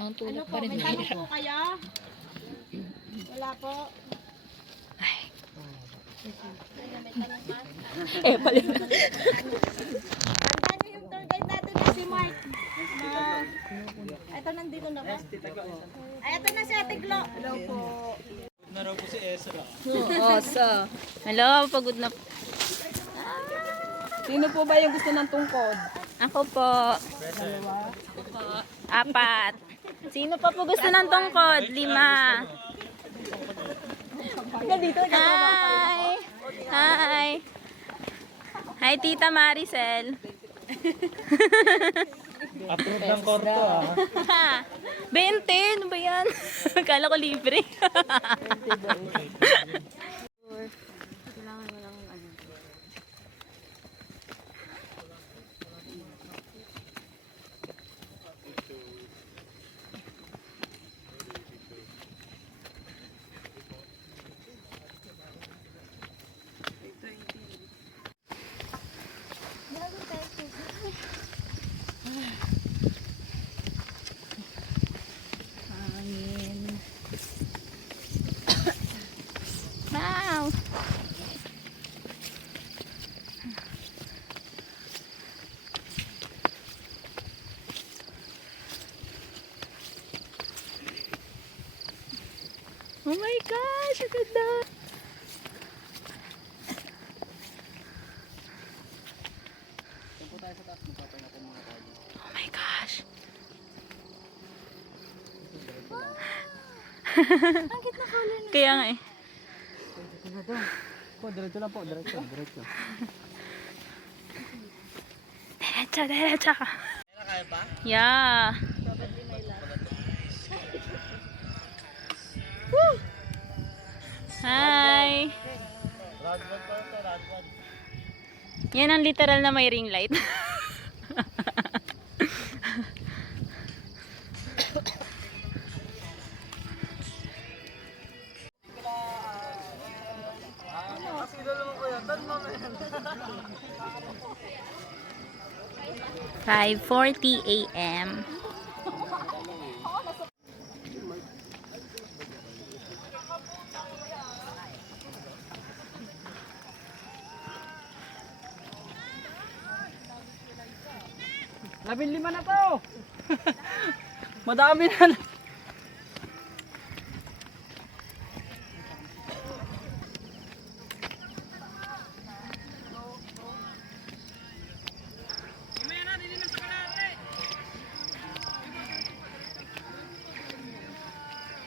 Ang tulog Ano po, pa rin may tanong mahirap. po kayo? Wala po. Ay. May tanong pa? Eh, pala. Tandaan niyo yung tour guide natin na si Mark. Ito nandito na ba? Ay, ito na si Ate Glo. Hello po. Na raw po si Ezra. Oso. Hello, pagod na. Sino po ba yung gusto ng tungkod? Ako po. Apat. Sino pa po gusto ng tungkod? 5. Hi. Hi. Hi, Tita Maricel. Approve ng korto ah. 20, ano ba yan? Akala ko libre. Hangin. Wow! Oh my gosh, ang ganda! Oh my gosh! Ang cute na color na. Kaya nga eh. Po, diretso lang po, diretso. Diretso, diretso. Kaya pa? Yeah. Woo! Hi! Radwan po ito, radwan. Yan ang literal na may ring light. Five 5:40 a.m. Labing 5 na to! Madami na.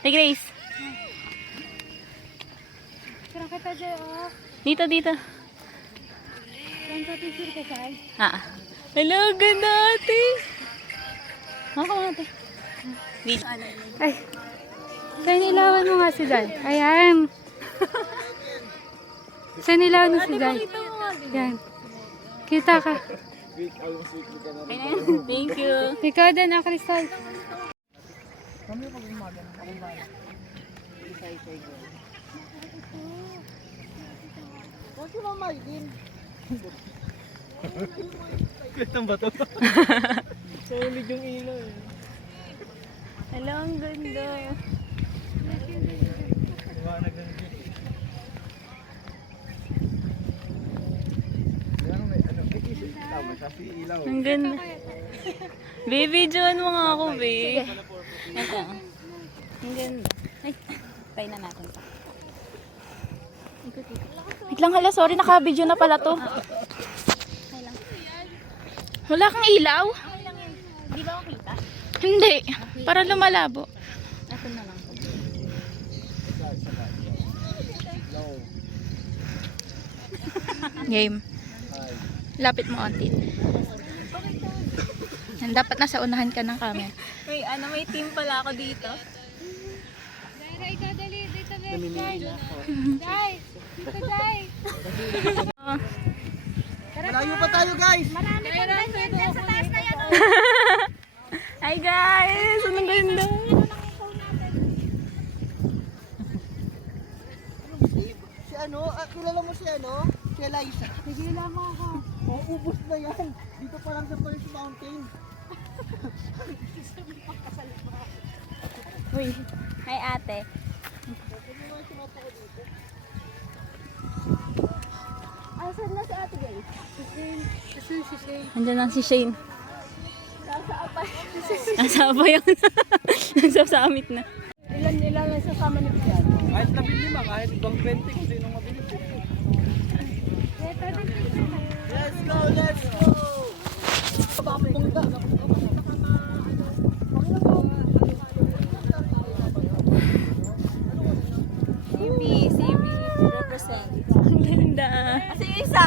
Hey Grace. Sarang kita dyan, oh. Dito, dito. Saan sa picture ka, Sai? Hello, ganda ate. Ako ate. Video. Ay. Saan nilawan mo nga si Zay? Ayan. Saan nilawan mo si Zay? Yan. Kita ka. Thank you. Ikaw din, ah, Crystal. Kami pag umaga ng kabubayan. Isa-isa ko. Huwag si Mamay din. Kitang ba ito? Solid yung ilaw eh. Hello, ang ganda. Iwanag ng gate. May ano, tama siya si ilaw. Ang ganda. Baby, John mo nga ako, babe. Ito. Ang ganda. Ay, try na natin pa. Wait lang, hala, sorry, naka-video na pala to. Wala kang ilaw? Di ba makita? Hindi, para lumalabo. Ako na lang. Game. Lapit mo onti. Dapat nasa unahan ka ng camera. May team pala ako dito. Dai, ikaw dali. Dito, Dai. Dai. Dito, Dai. Malayo pa tayo guys! Marami pang ganyan dyan sa taas na yan, oh. Hi guys! Anong ganda? Si ano, kilala mo si ano? Si Eliza. Nagila mo ako. Maubos na yan. Dito pa lang sa First Mountain. Uy, hi ate. Asan na si Ate Gay? Asan si Shane? Andiyan lang si Shane. Nasa apay. Nasa apa yun? Nasa summit na. Ilan lang sasama ni Piano? Kahit nabili ma, kahit ibang 20 kung sino mabili. Let's go, let's go! CB, represent. Ang ganda. Kasi isa.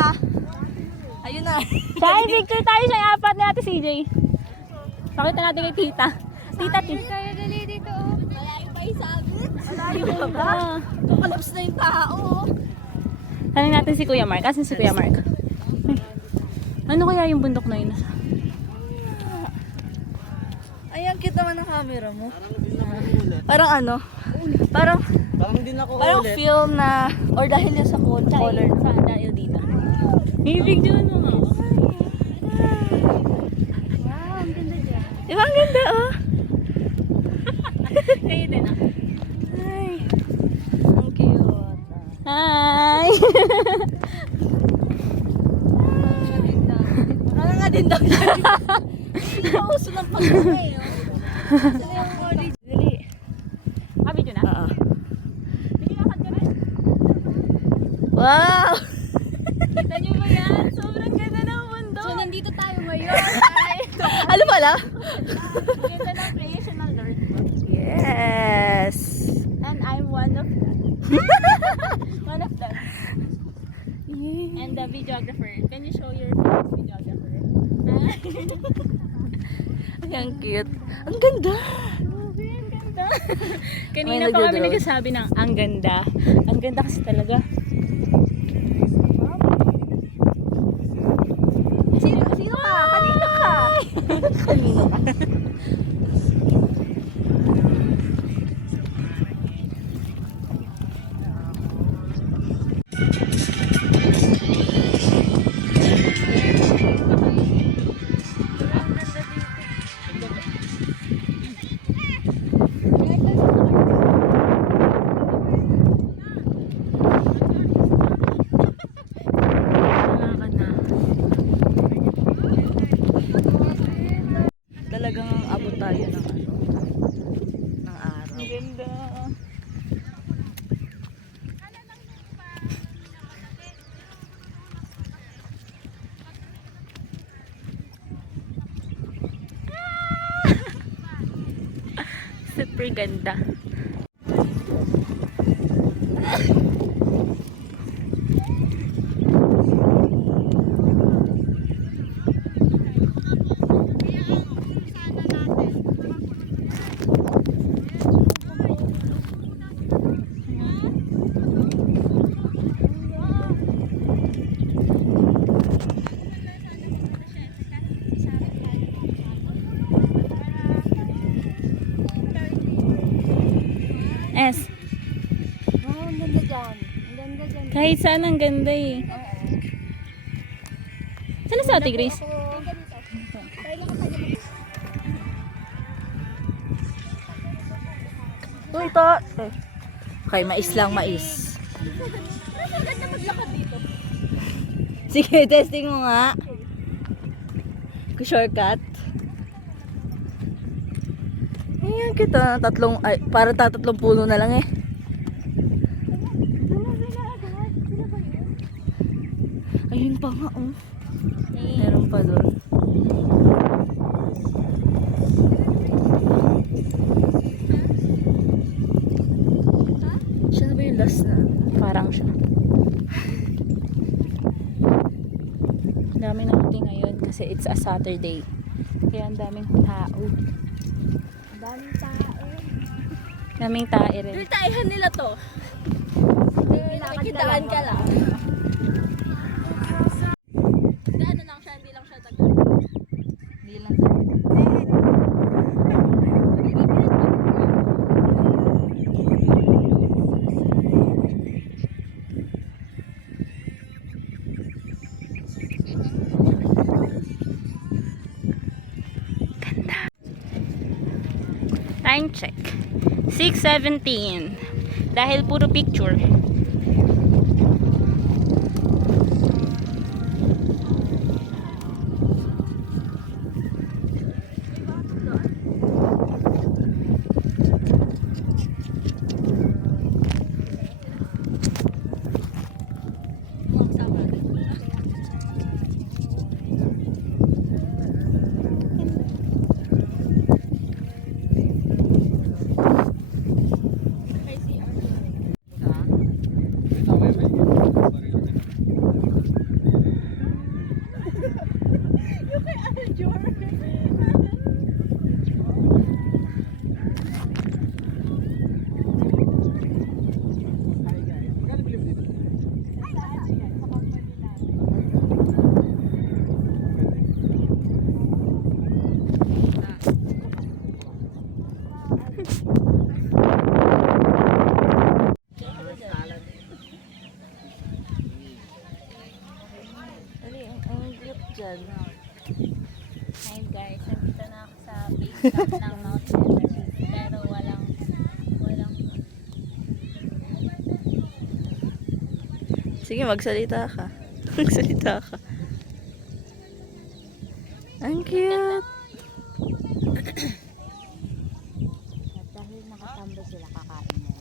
Ayun na. Dahil picture tayo sa apat ni Ate CJ. Pakita natin kay tita. Tita, tita. Tayo dali dito. Malayo pa yung sabit. Malayo pa ba? Ah. Kapalaps na yung tao. Tanong natin si Kuya Mark. Asan si Kuya Mark? Ay. Ano kaya yung bundok na yun? Ayan, kita mo ng camera mo. Parang ano? Parang Parang din ako parang ulit. film na or dahil yan sa color. Sa dahil dito. I-picture mo nga ako. Wow, ang ganda dyan. Di ba ang ganda oh? Kayo din ah. Ay, ang cute. Hi! Ano nga din daw yan? Hindi pa uso ng pag-uwi. Saan yung college? Dali. Video na? Oo. Sige, lakad ka rin. Wow! Kita niyo ba yan? Sobrang ganda ng mundo. So, nandito tayo ngayon. Ano pala? Ang ganda ng creation ng Lord. Yes! And I'm one of them. One of them. And the videographer. Can you show your face, videographer? Ay, ang cute. Ang ganda! Grabe, ang ganda. Kanina May pa kami nagdo-drone. nagsasabi ng ang ganda. Ang ganda kasi talaga. Sino ka? Kanino ka? Kanino ka? Wala ka na. Talagang abot tayo ng ano, ng araw. Ang ganda. Super ganda. S. Oh, ang ganda dyan. Ang ganda dyan. Kahit saan ang ganda eh. Saan na si Ate Grace? Uy, to. Okay, mais lang, mais. Maganda maglakad dito. Sige, testing mo nga. Shortcut. Ayan kita, para tatlong puno na lang eh. Ayun pa nga oh. Meron pa doon. Siya na ba yung last na? Parang siya. Ang dami natin ngayon kasi it's a Saturday. Kaya ang daming tao. Daming tao. Daming tae rin. Taihan nila to. Nakikidaan ka lang. Gaano lang siya, hindi lang siya tagal. Hindi lang siya. Time check. 6:17. Dahil puro picture. Ang group dyan. Hi guys, nandito na ako sa base camp ng Mount Everest. Pero walang Sige, magsalita ka. Magsalita ka. Ang cute. At dahil nakatambo sila, kakain mo.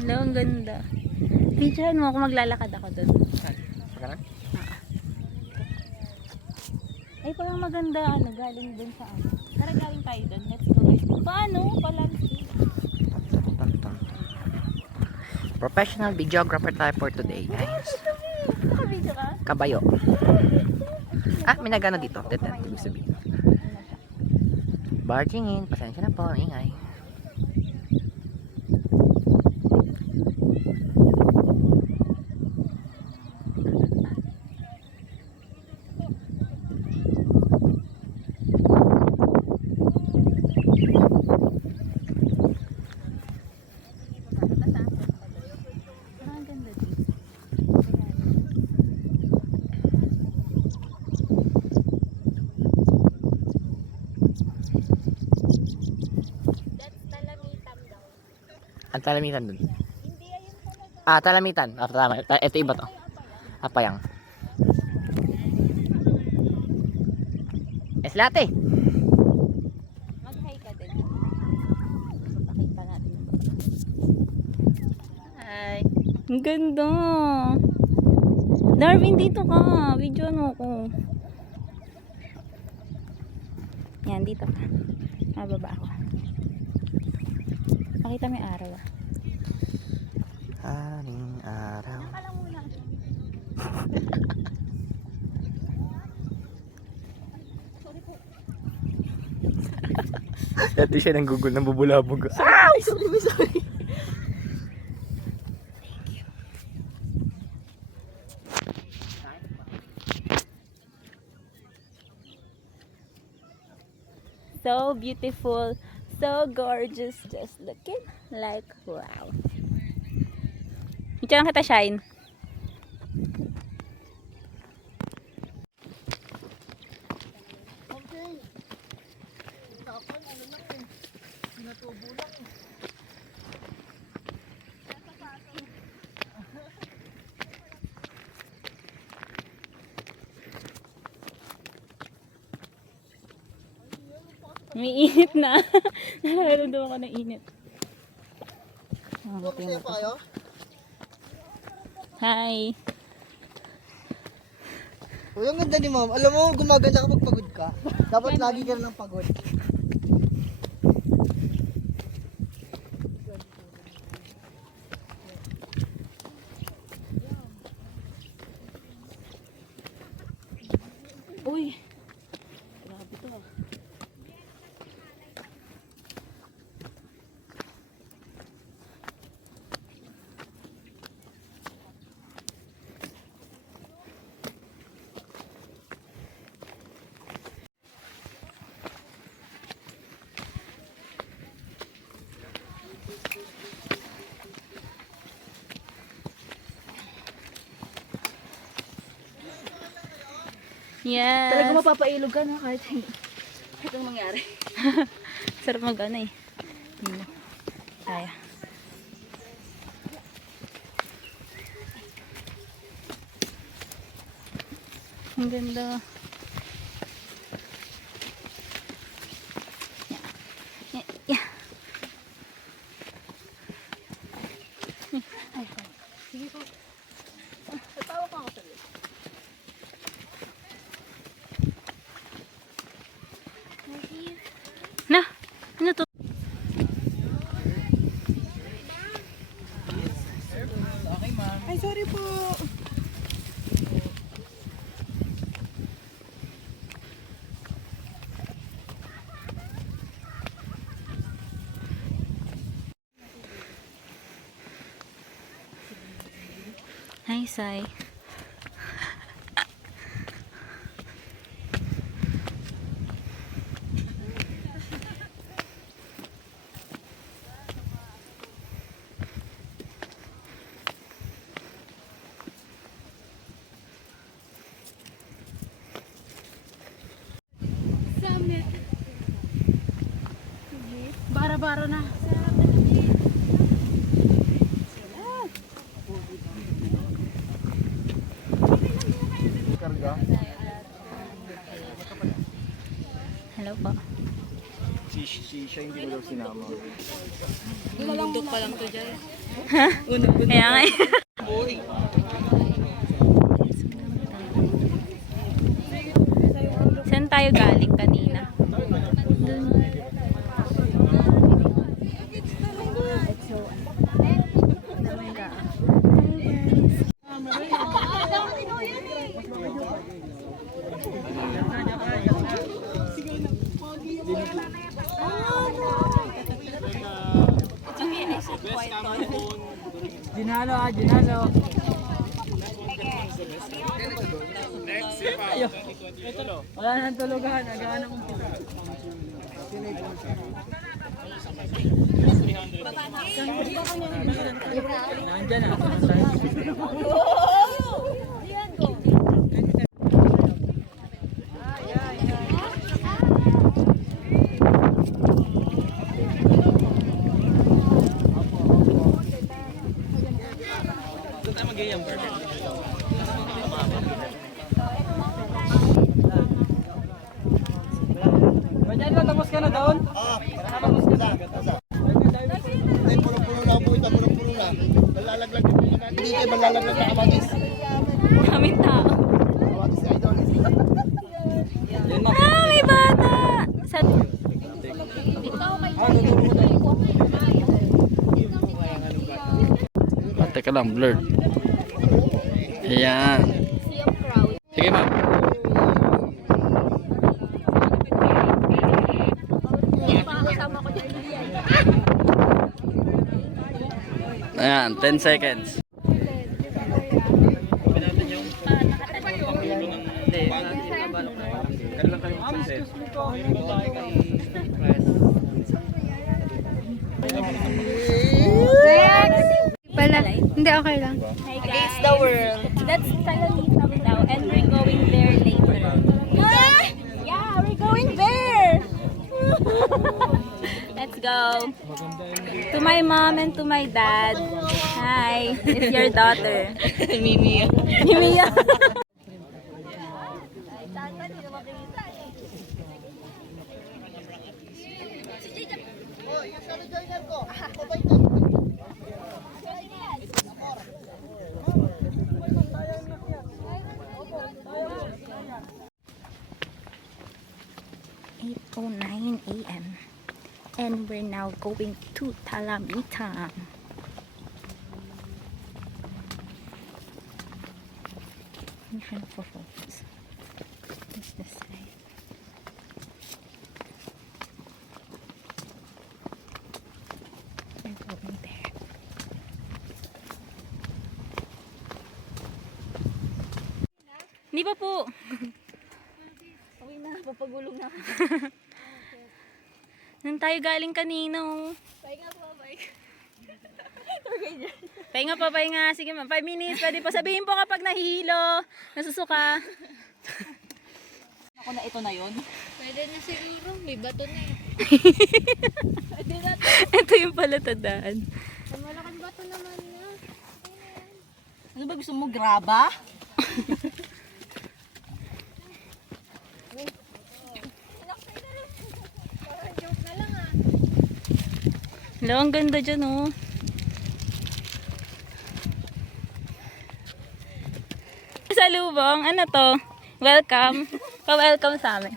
Hello, ang ganda. Picturean mo ako, maglalakad ako dun. Ay, parang maganda, galing dun sa ano. Tara, galing tayo dun. Let's go guys. Paano? Palansi. Professional videographer tayo for today, guys. Naka-video ka? Kabayo. Ah, may nagano dito. Detent, ibig sabihin. Barging in. Pasensya na po, ingay. Ang ganda dito. Ang talamitan dun. Ah, talamitan. Ah, tama. Ito iba to. Apayang. Eslate. Mag-hi ka din. Pakita natin. Hi. Ang ganda. Darwin, dito ka. Video ano ko. Yan, dito ka. Mababa ako. Pakita mo yung araw ah. Aring araw. Dati siya nang Google nang bubulabog. Ah! Sorry. So beautiful, so gorgeous, just looking like wow. Ito lang kita, Shine. Okay. Tapon, ano lang eh. Pinatubo lang eh. May init na. Nararamdaman ko ng init. Masaya pa kayo? Hi. Uy, ang ganda ni ma'am. Alam mo, gumaganda kapag pagod ka. Dapat lagi ka lang pagod. Uy. Grabe to. Yes. Talaga mapapailog ka na kahit anong mangyari. Sarap mag ano eh. Kaya. Ang ganda. Yeah. Yeah. Natawa ka ako sa loob. Na! Ano to? Ay, sorry po. Hi, Sai. Bara-bara na. Hello po. Siya hindi mo daw sinama. Bundok pa lang to dyan. Kaya nga eh. Saan tayo galing kanina? Ginalo ginalo. Ayun. Wala nang tulugan, agaan ang umpisa. Nandyan na. Doon tayo mag-iayang burger. Ganyan lang, tapos ka na doon? Tapos ka na. Ay, puro-puro na po ito, puro-puro na. Malalaglag yung mga natin. Hindi kayo malalaglag na kamatis. Daming tao. Kamatis si Idol. Ah, may bata! Sa... Teka lang, blurred. Ayan. Sige, ma'am. Ayan, 10 seconds. Hindi, okay lang. Hi guys. Against the world. That's Talamita daw and we're going there later. Ah! Yeah, we're going there! Let's go. To my mom and to my dad. Hi, it's your daughter. Mimi. Mimi. a.m. and we're now going to Talamita. In front for focus. What's this side? We're going there. Hindi pa po. Okay na, papagulong na. Nang tayo galing kanino. Pahinga po, bike. Pahinga pa, pahinga. Sige ma'am, 5 minutes. Pwede pa sabihin po kapag nahihilo. Nasusuka. Ako na ito na yun. Pwede na siguro. May bato na eh. Pwede na. Ito yung palatandaan. Malaking bato naman na. Ano ba gusto mo? Graba? Hello, ang ganda dyan oh. Salubong, ano to? Welcome. Pa-welcome sa amin.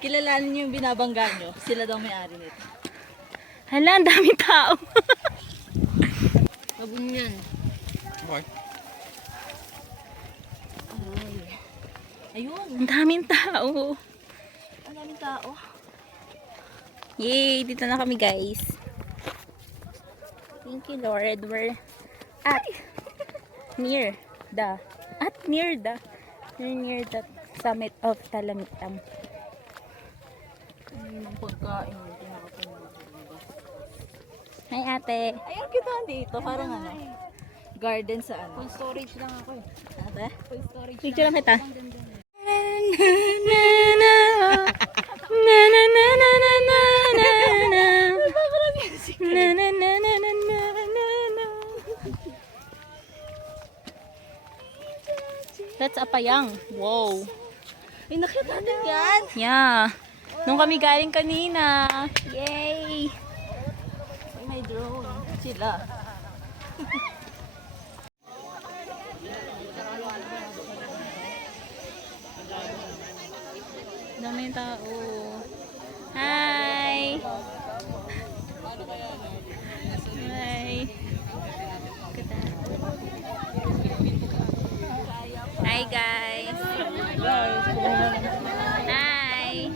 Kilalanin niyo yung binabangga nyo. Sila daw may-ari nito. Hala, ang daming tao. Sabon yan. Okay. Ayun. Ang daming tao. Ang daming tao. Yay! Dito na kami guys. Thank you Lord. We're at near the summit of Talamitam. Ang pagkain. Hi ate. Ayun, kita dito. Parang ano. Garden sa ano. Full storage lang ako eh. Ate? Full storage. Picture lang kita. That's Apayang. Wow. Ay, nakita natin yan. Yeah. Nung kami galing kanina. Yay! Ay, may drone. Sila. Daming tao. Hi! Hi! Hi guys! Hi!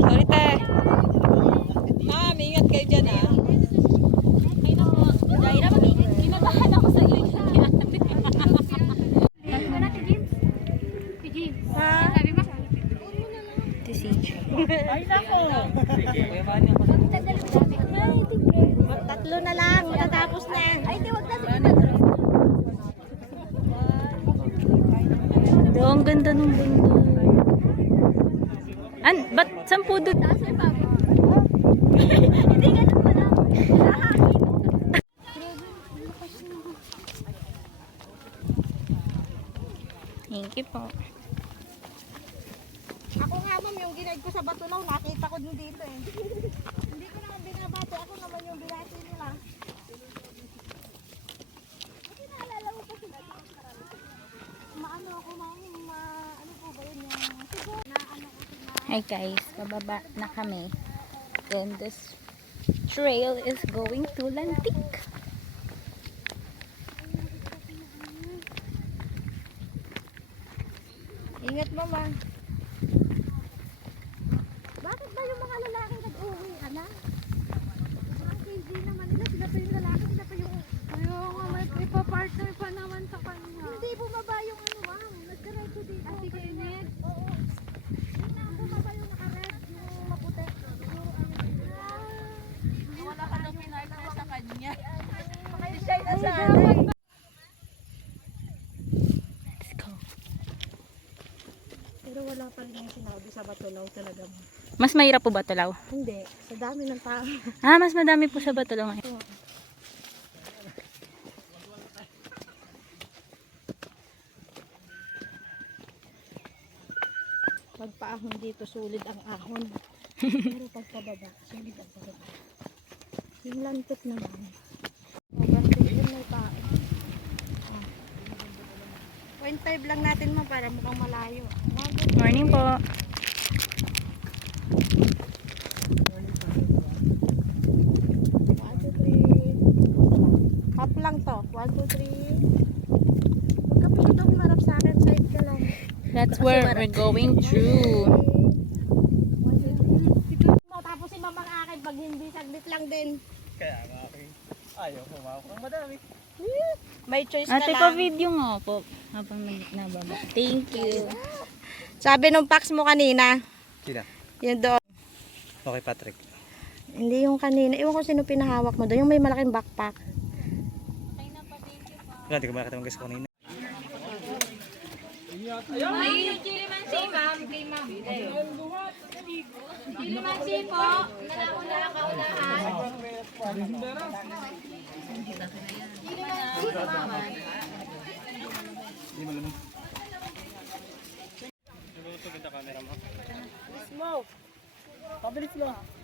Sorry, te. Ma'am, ingat kayo dyan, ha? Jaira, kinabahan ako sa iyo. Ito si Ay, nako! Tatlo na lang, matatapos na. Ay, di, wag na. Ang ganda ng bundok. Ba't sampu doon? Hindi ganun pa lang. Thank you po. Ako nga, ma'am, yung ginaid ko sa Batulaw, nakita ko din dito eh. Hindi ko naman binabati, ako naman yung binati nila. Kasi naalala mo pa sila. Maano ako, ma'am, ano po ba yun yung siguro na ano ko sila. Hi guys, pababa na kami. And this trail is going to Lantik. Ingat, mama. Bakit ba yung mga lalaki nag-uwi, anak? Mga KG naman nila, sila pa yung lalaki, sila pa yung... Ayaw nga, may ipapartner pa naman sa kanya. Hindi bumaba yung ano, ma'am. Nagdiretso dito. Ah, sige, Ned. Oo. Hindi na bumaba yung naka-red, yung maputi. Wala ka daw pinartner sa kanya. Siya na sa atin. Let's go. Pero wala pa rin yung sinabi sa Batulaw talaga. Mas mahirap po Batulaw? Hindi. Sa dami ng tao. Mas madami po sa Batulaw ngayon. ahon dito, sulit ang ahon. Pero pagpababa, sulit ang pababa. Yung lantot naman. Lantot yun may tao. 0.5 lang natin mo para mukhang malayo. Morning po. Half lang to. 1, 2, 3. Kapag ito humarap sa akin, side ka lang. That's where we're going through. Tapos si mamang akin, pag hindi saglit lang din. Kaya nga aking ayaw humawak ng madami. May choice ka Ate, lang. pa-video nga po. Habang nababa. Thank you. Sabi nung fax mo kanina, Sina? yun doon. Okay, Patrick. Hindi yung kanina. Iwan ko sino pinahawak mo doon. Yung may malaking backpack. Wala, hindi ko makakita ng guys ko kanina.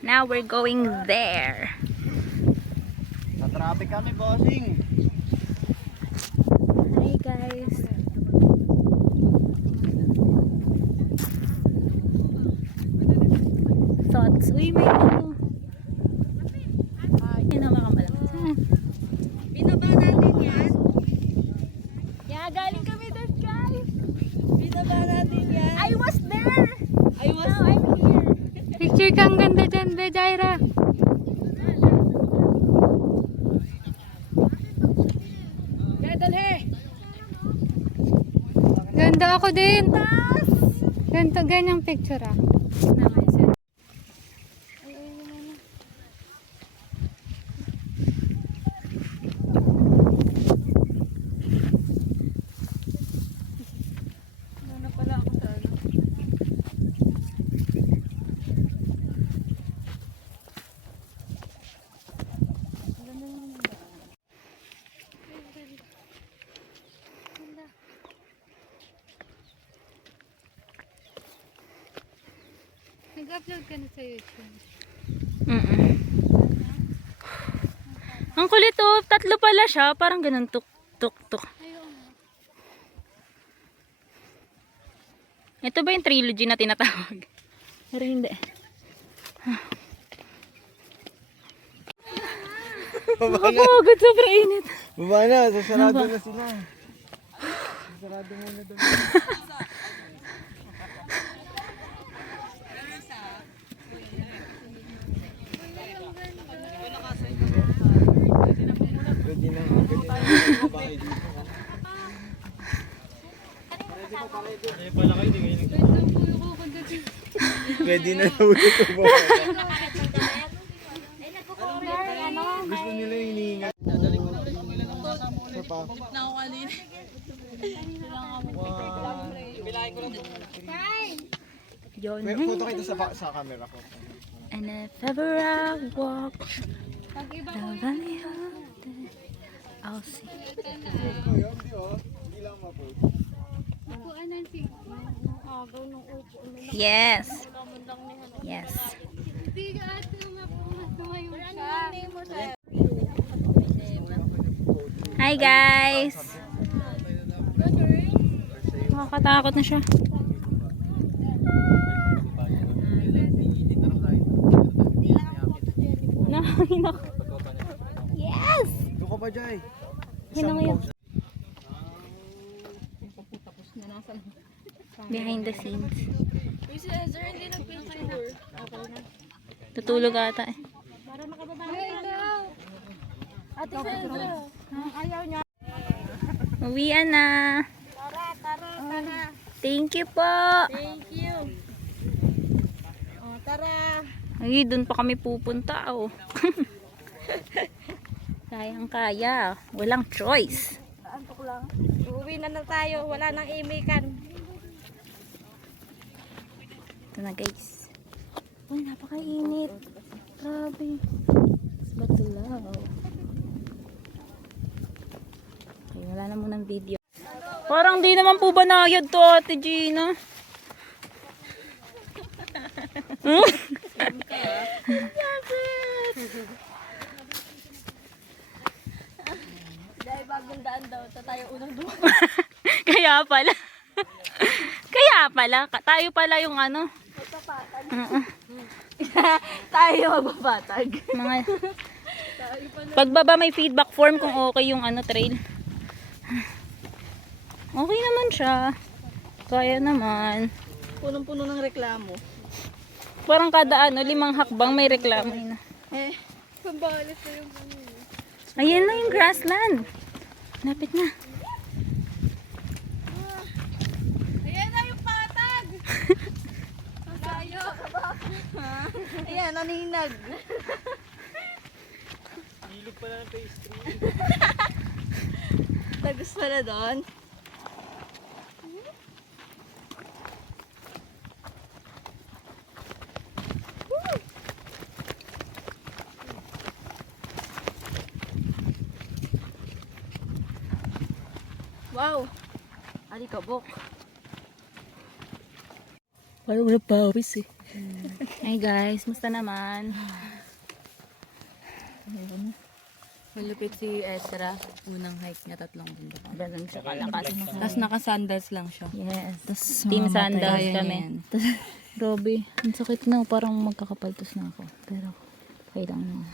Now we're going there. Sa traffic kami, bossing. Hi guys. Thoughts. Uy, may ano. Yan ang makamalang. Binaba natin yan. Yeah, galing kami doon guys. Binaba natin yan. I was there. Now I'm here. Picture kang ganda dyan, Bejaira. Ganda ako din. Ganto, ganyang picture ah. Nag-upload ka na sa YouTube. Ang kulit oh. Tatlo pala siya. Parang ganun tuk tuk tuk. Ito ba yung trilogy na tinatawag? Pero hindi. Napagod, sobrang init. Baba na, sasarado na sila. Sasarado muna doon. Pwede na, bahay dito. Pwede na nahulog ko ba? Gusto nila yung hinihinga. Isa pa. Yun. Photo kita sa camera ko. And if ever I walk down valley of death, I'll see. Yes. Yes. Hi guys. Nakakatakot na siya. Nahinak. Yes! Doon ka ba, Jai? Hinang yun. Behind the scenes. Tutulog ata eh. Ayaw niya. Uwian na. Tara. Thank you po. Thank you. Oh, tara. Ay, doon pa kami pupunta oh. Kayang kaya. Walang choice. Antok lang. Uuwi na tayo. Wala nang imikan. Ito na guys. Uy, napakainit. Grabe. Batulaw. Okay, wala na munang video. Parang di naman po banayad to, Ate Gina. Dahil bagong daan daw, tayo unang dumaan. Kaya pala. Kaya pala. Tayo pala yung ano. Tayo magpapatag. Mga... Pagbaba may feedback form kung okay yung ano trail. Okay naman siya. Kaya naman. Punong-puno ng reklamo. Parang kada ano, 5 hakbang may reklamo na. Pambalit na yung Ayan na yung grassland. Lapit na. Ayan na yung patag! Tayo! Ayan, naninag. Ilog pala ng pastry. Tagos pa na doon. Wow! Alikabok. Parang wala pawis eh. Hey guys, musta naman? Malupit si Ezra. Unang hike niya, 3 bundok. Ganun siya kalakas. Tapos naka-sandals lang siya. Yes. Tapos Team sandals kaya niya kami. yan. Grabe. Ang sakit na. Parang magkakapaltos na ako. Pero okay lang na.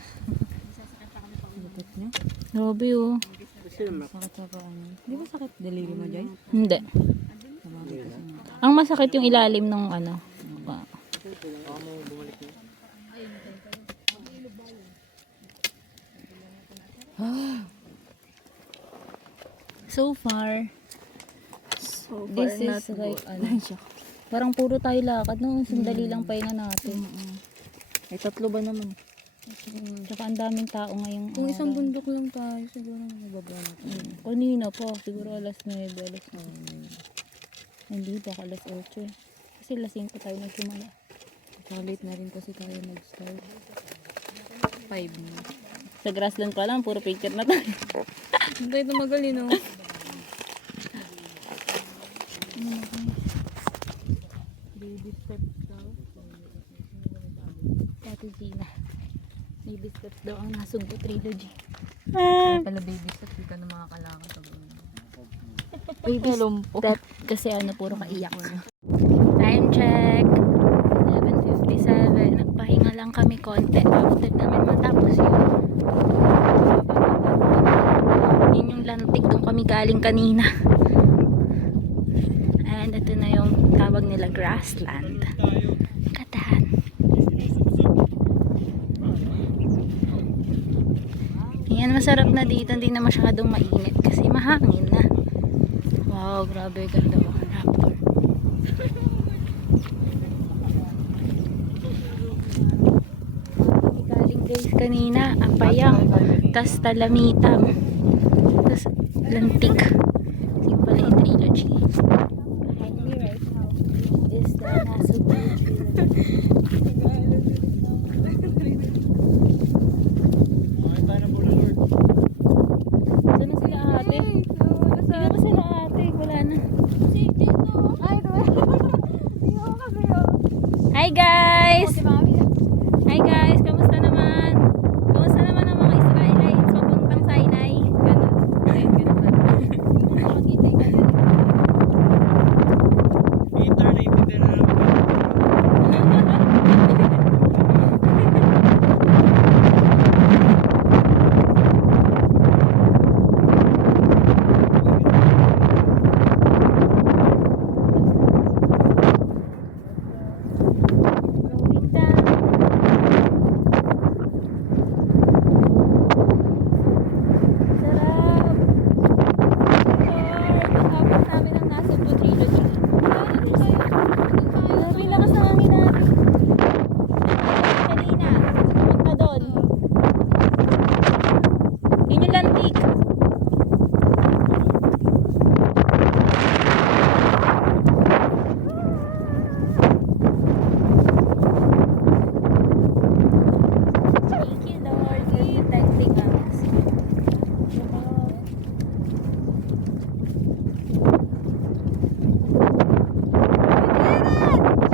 Lupit niya. Grabe oh. Sakit sa paano. Di ba sakit daliri mo, Joy? Hindi. Ang masakit yung ilalim ng ano. So far, this is like ano, parang puro tayo lakad no, sandali lang pahinga natin. Ay, 3 ba naman? Tsaka ang daming tao ngayong Kung isang araw. bundok lang tayo, siguro mababa natin. Kanina pa, siguro alas 9, alas 9. Hindi, baka alas 8 eh. Kasi alas 5 tayo nagsimula. Saka late na rin kasi tayo nag-start. 5 na. Sa grassland pa lang, puro picture na tayo. Hindi tayo tumagal yun, no? Baby steps daw. Ate Gina. Baby steps daw ang nasugbo trilogy. Kaya pala baby steps, di ka na makakalakad sa buwan. Baby step kasi ano, puro kaiyak. Time check. 11:57. Nagpahinga lang kami konti after namin matapos yun yung lantik doon kami galing kanina. And ito na yung tawag nila grassland. Katahan. Yan, masarap na dito. Hindi na masyadong mainit kasi mahangin na. Wow, grabe. Ganda mo. Raptor. Galing guys kanina. Apayang. Tas Talamitam. Tas Lantik. Yung pala yung trilogy. Behind me right now is the Nasugbu trilogy. Saan na sila ate? Saan na sila ate? Wala na. Hi guys! Hi guys! Kamusta naman? Kamusta naman ang mga Israelites papuntang Sinai? Ganun. Ayun, ganun ba? Peter, naiintindihan na naman. Going down. Sarap! Lord, abot namin ang Nasugbu trilogy. Grabe, lakas ng hangin natin. Kanina, pumunta doon. Yun yung lantik. Thank you, Lord, for protecting us.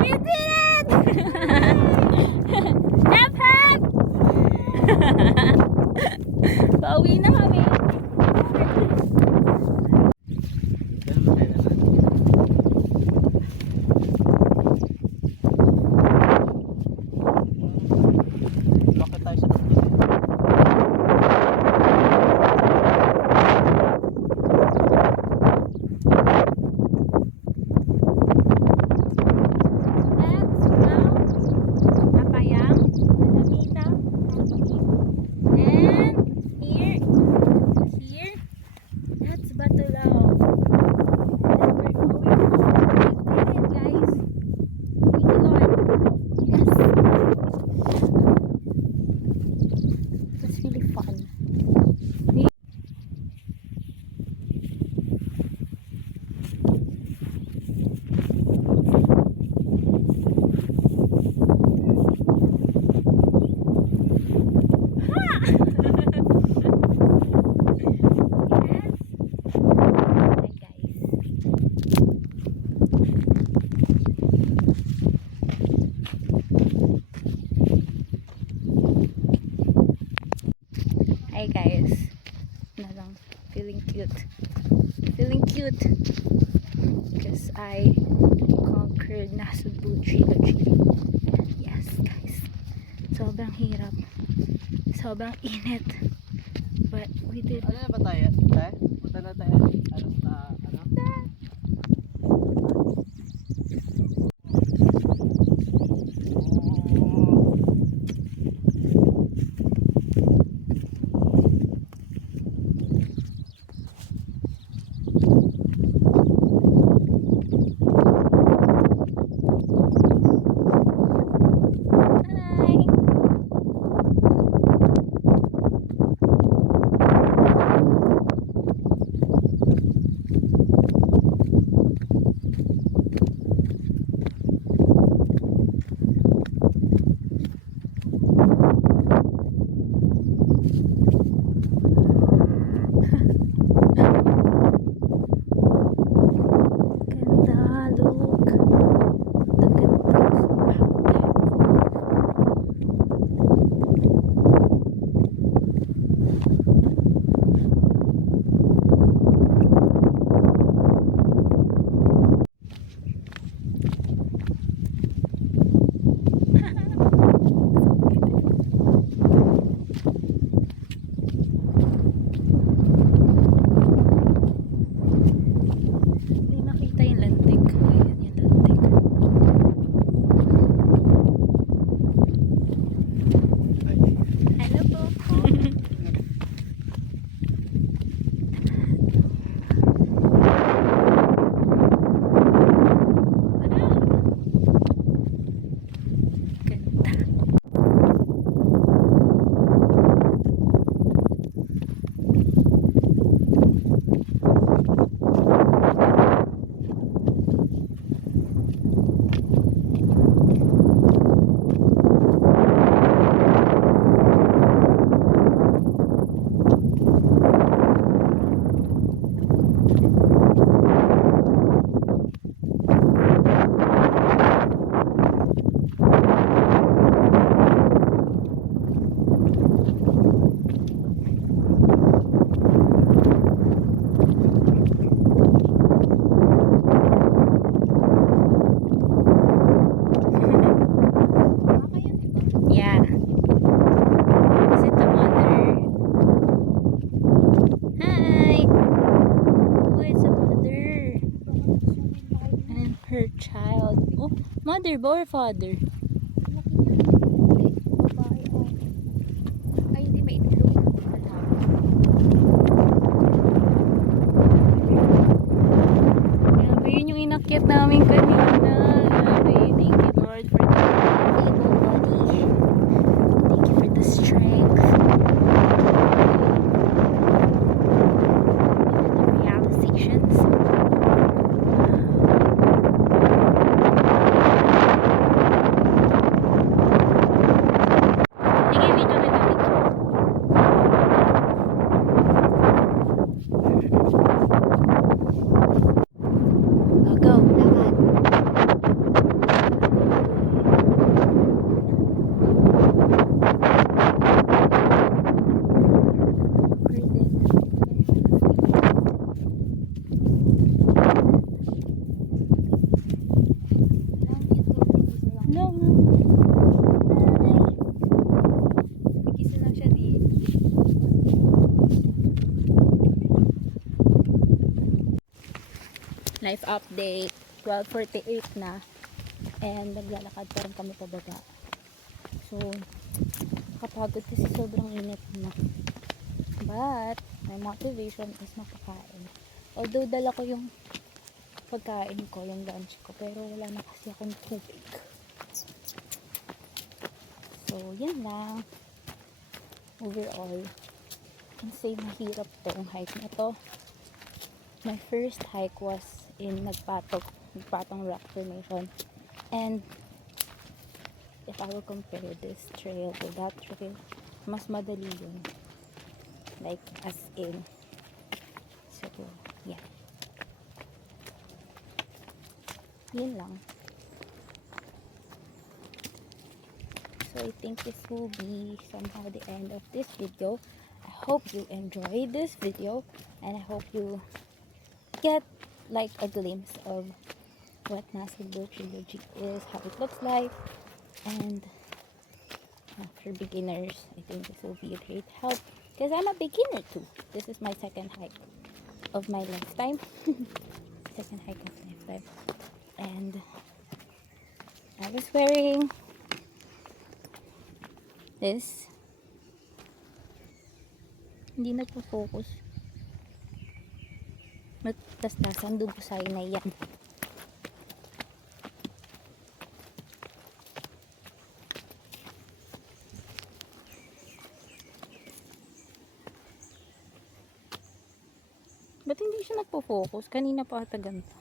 We did it! We did it! na kami. Bakit tayo sa tabi? Let's go. Apayang, Alamita, and here, that's Batulao. And we're going home. We did it, guys. Thank you, Lord. Yes. That's really fun. Hi, guys. Hi guys. Na lang. Feeling cute. Feeling cute. Because I conquered Nasugbu Trilogy. Yes guys. Sobrang hirap. Sobrang init. But we did. Ano na ba tayo? Tayo? Punta na tayo. Ano? Hi. Ganda, look. The ganda. Hindi nakita yung lantik. Ayun yung lantik. Hello po. Ganda. Yeah. Is it the mother? Hi. Oh, it's a mother. And her child. Oh, mother ba or father? Ay, hindi may itlog. Grabe, yun yung inakyat namin kanina. Grabe, thank you Lord for the able body. Thank you for the strength. And the realizations. Sige, video kita dito. Oh, go, lakad. Life update. 12:48 na. And naglalakad pa rin kami pababa. So, kapagod kasi sobrang init na. But, my motivation is makakain. Although, dala ko yung pagkain ko, yung lunch ko. Pero wala na kasi akong tubig. So, yan lang. Overall, insane na hirap tong hike na to. My first hike was in Nagpatong Rock Formation. And if I will compare this trail to that trail, mas madali yun. Like, as in. So, yeah. Yun lang. So, I think this will be somehow the end of this video. I hope you enjoyed this video. And I hope you get like a glimpse of what Nasugbu Trilogy is, how it looks like, and for beginners, I think this will be a great help because I'm a beginner too. This is my second hike of my lifetime. Second hike of my lifetime. And I was wearing this. Hindi nagpo-focus. Magtastasan dubusay na yan. Ba't hindi siya nagpo-focus? Kanina pa ata ganito.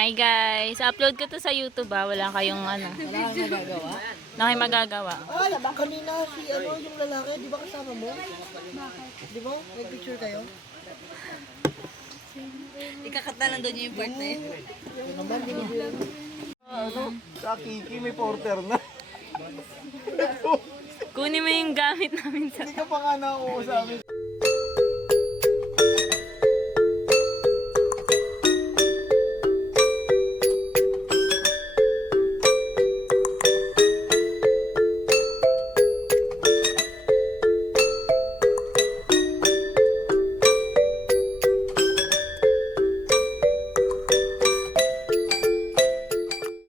Hi guys! Upload ko to sa YouTube Wala kayong ano. Wala kang magagawa? Wala kayong magagawa. Ay, kanina si yung lalaki, di ba kasama mo? Bakit? Di ba? May picture kayo? Ikakat na lang doon yung part na yun. Yung naman, binibigyan. Sa Kiki may porter na. Kunin mo yung gamit namin sa... Hindi ka pa nga nauusamin.